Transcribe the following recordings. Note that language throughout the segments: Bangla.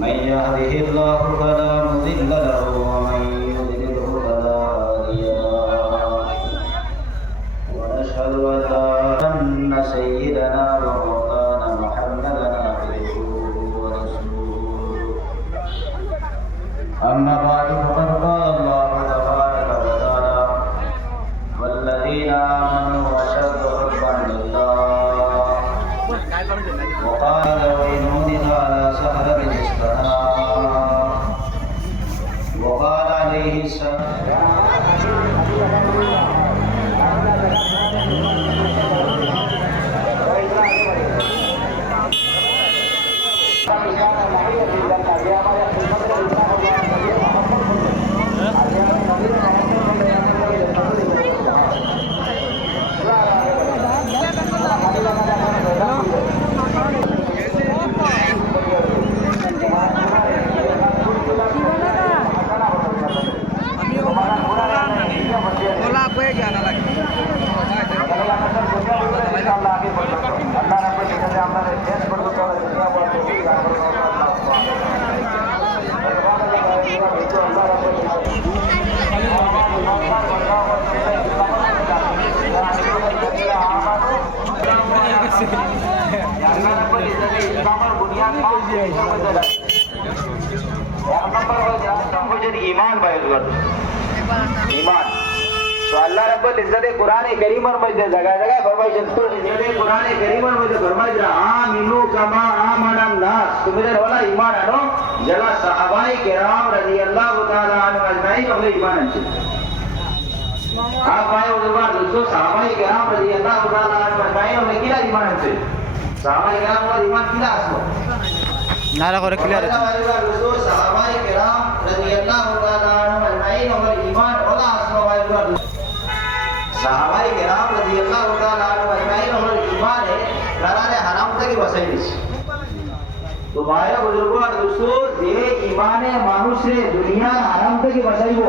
من يهده الله فلا مضل له ومن يضلله فلا هادي له ونشهد أن سيدنا ومولانا محمدا عبده ورسوله أما بعد فقد قال الله تبارك وتعالى والذين آمنوا أشد حبا لله وقال وإنهم على سهر الاستنار وقال عليه السلام ईमान ईमान तो अल्लाह रब्बुल इज्जत कुरान करीमर मध्ये जगह जगह फरमाइशन तो इज्जत कुरान करीमर मध्ये फरमाइशन आमिनु कमा आमनन नास तुम्हें वाला ईमान है नो जला सहाबाए किराम रज़ियल्लाहु ताला अन्हुम अजमाइन अपने ईमान है आप भाई उधर दोस्तों सहाबाए किराम रज़ियल्लाहु ताला अन्हुम अजमाइन अपने किला ईमान है सहाबाए किराम और ईमान किला असलो नारा করে ক্লিয়ার আছে दोस्तों सहाबाए किराम रज़ियल्लाहु ताला अन्हुम अजमाइन और ईमान वाला असलो भाई सहाबाए किराम रज़ियल्लाहु ताला अन्हुम अजमाइन और ईमान है करारे हराम থেকে বাঁচাই দিয়েছে তো ভাইরা বুজুর্গ আর दोस्तों যে ঈমানে মানুষে দুনিয়ার হারাম থেকে বাঁচাইবো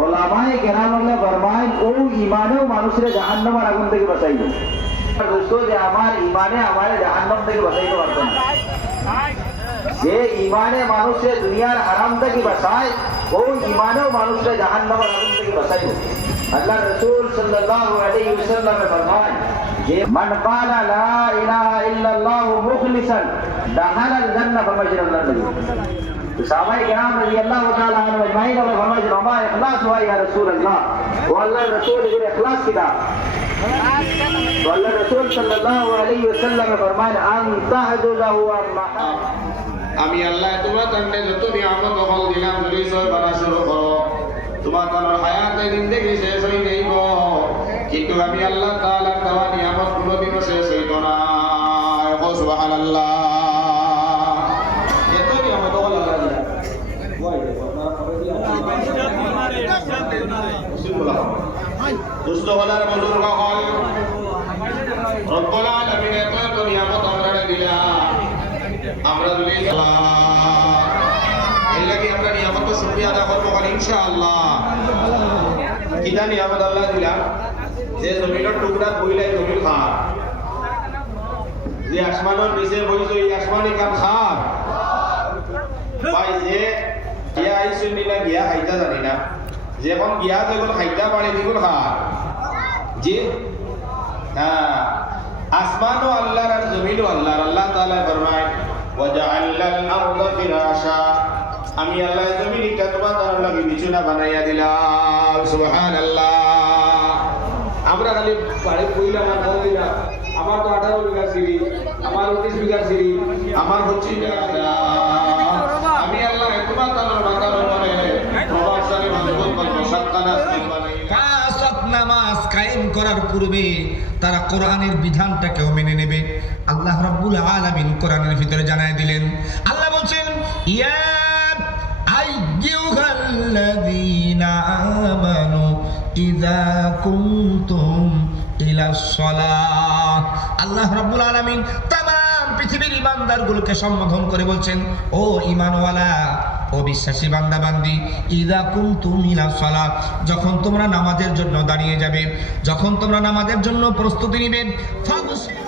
ওলামায়ে কেরামে ফরমায় ও ঈমানেও মানুষে জাহান্নামের আগুন থেকে বাঁচাইবো दोस्तों যে আমার ঈমানে আমারে জাহান্নাম থেকে বাঁচাইতে পারবে না যে ঈমানে মানুষে দুনিয়ার হারাম থেকে বাঁচায় ও ঈমানেও মানুষে জাহান্নামের আগুন থেকে বাঁচাইবো अल्लाह रसूल सल्लल्लाहु अलैहि वसल्लम ने फरमाया ये मन काला ला इलाहा इल्लल्लाह मुखलिसन दखल अल जन्नह फरमाया अल्लाह नबी तो सहाबाए किराम रज़ियल्लाहु ताला अन्हुम अजमाइन ने फरमाया हमा इखलास हुआ या रसूल अल्लाह वो अल्लाह रसूल ने इखलास किया तो अल्लाह रसूल सल्लल्लाहु अलैहि वसल्लम ने फरमाया अन तहजुलहु अम्मा আমি আল্লাহ তোমার তন্নে যত নিয়ামত হল দিলাম নবী সর বানা শুরু করো তোমার তার হায়াতে জিন্দেগি শেষ হই যাইব কিন্তু আমি আল্লাহ তাআলার দেওয়া নিয়ামত কোনোদিনও শেষ হইতো না সুবহানাল্লাহ এত নিয়ামত হল আল্লাহ দিয়া ওই আপনারা খবর দিয়া দোস্ত হলার বুজুর্গ হল রব্বুল আলামিন এত নিয়ামত আমরা দিলা আমরা দুই এই লাগি আমরা নিয়ামত শুকরিয়া আদা করব ইনশাআল্লাহ কিটা নিয়ামত আল্লাহ দিলা যে জমিনের টুকরা বইলাই জমি খা যে আসমানের নিচে বইছো এই আসমানি কাম খা ভাই যে গিয়া আইছুন নিলা গিয়া খাইতা জানি না যখন গিয়া যখন খাইতা পারে দিগুন খা যে হ্যাঁ আসমানও আল্লাহর আর জমিনও আল্লাহর আল্লাহ তাআলা ফরমায় ওয়াজআলাল আরদা ফিরাশা আমি আল্লাহ জমিনটা তোমার লাগি বিছানা বানাইয়া দিলাম সুবহানাল্লাহ আমরা খালি বাড়ি কইলা না দিলা আমার তো 18 বিঘা সিঁড়ি আমার 29 বিঘা সিঁড়ি আমার 25 বিঘা আমি আল্লাহ তোমার মাথার উপরে প্রভাবশালী মজবুত মশাক্কানা বানাইয়া পাঁচ নামাজ কায়েম করার পূর্বে তারা কোরআনের বিধানটাকেও মেনে নেবে আল্লাহ রাব্বুল আলামিন কোরআনের ভিতরে জানায় দিলেন আল্লাহ বলেন ইয়া আইয়ুহাল্লাযীনা আমানু ইযা কুনতুম ইলাস সালাহ আল্লাহ রাব্বুল আলামিন तमाम পৃথিবীর ঈমানদারগুলোকে সম্বোধন করে বলছেন ও ঈমানওয়ালা ও বিশ্বাসী বান্দা বান্দি ইযা কুনতুম ইলাস সালাহ যখন তোমরা নামাজের জন্য দাঁড়িয়ে যাবে যখন তোমরা নামাজের জন্য প্রস্তুতি নিবে ফাগসিলু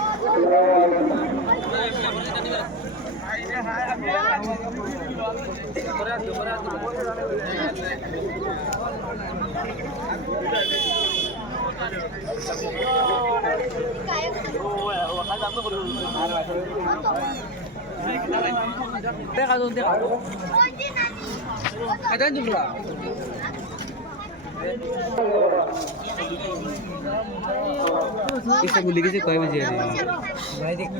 দেখা দোন দেখা এটা জুমলা इससे बोली किसी कोई बजे भाई देख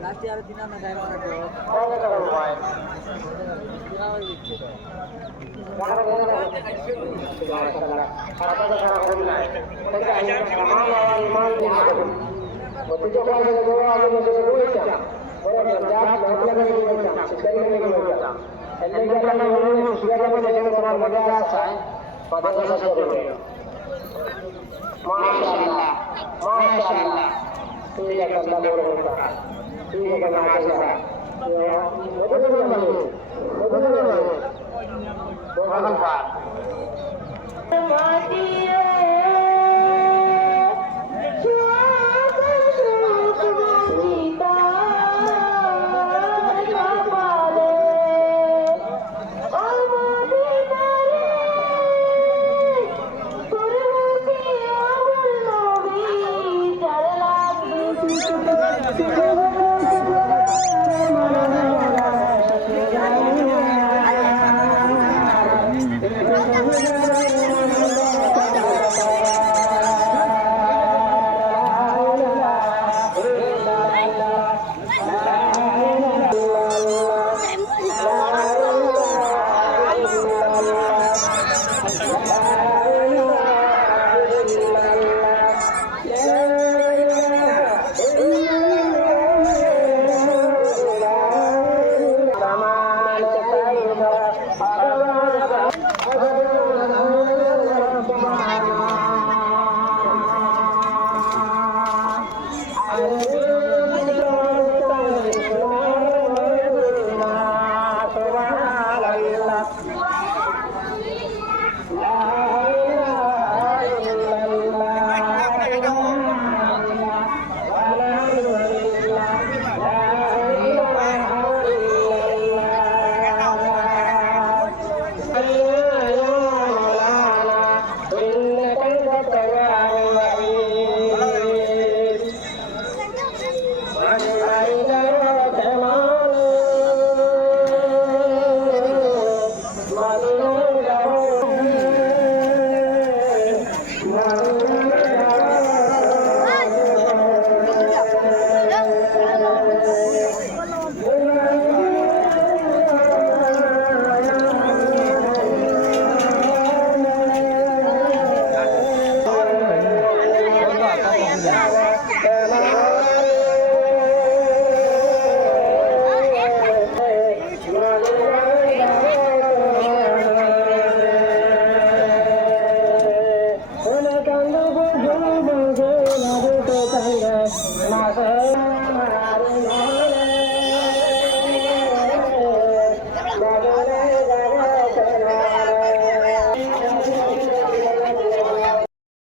लास्ट यार दिन ना जाए